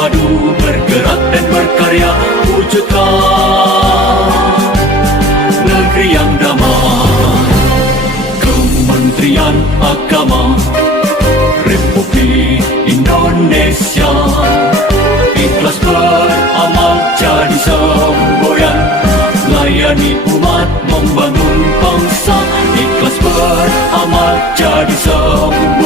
Bersepadu, bergerak dan berkarya, wujudkan negeri yang damai. Kementerian Agama Republik Indonesia ikhlas beramal jadi semboyan, layani umat, membangun bangsa. Ikhlas beramal jadi semboyan,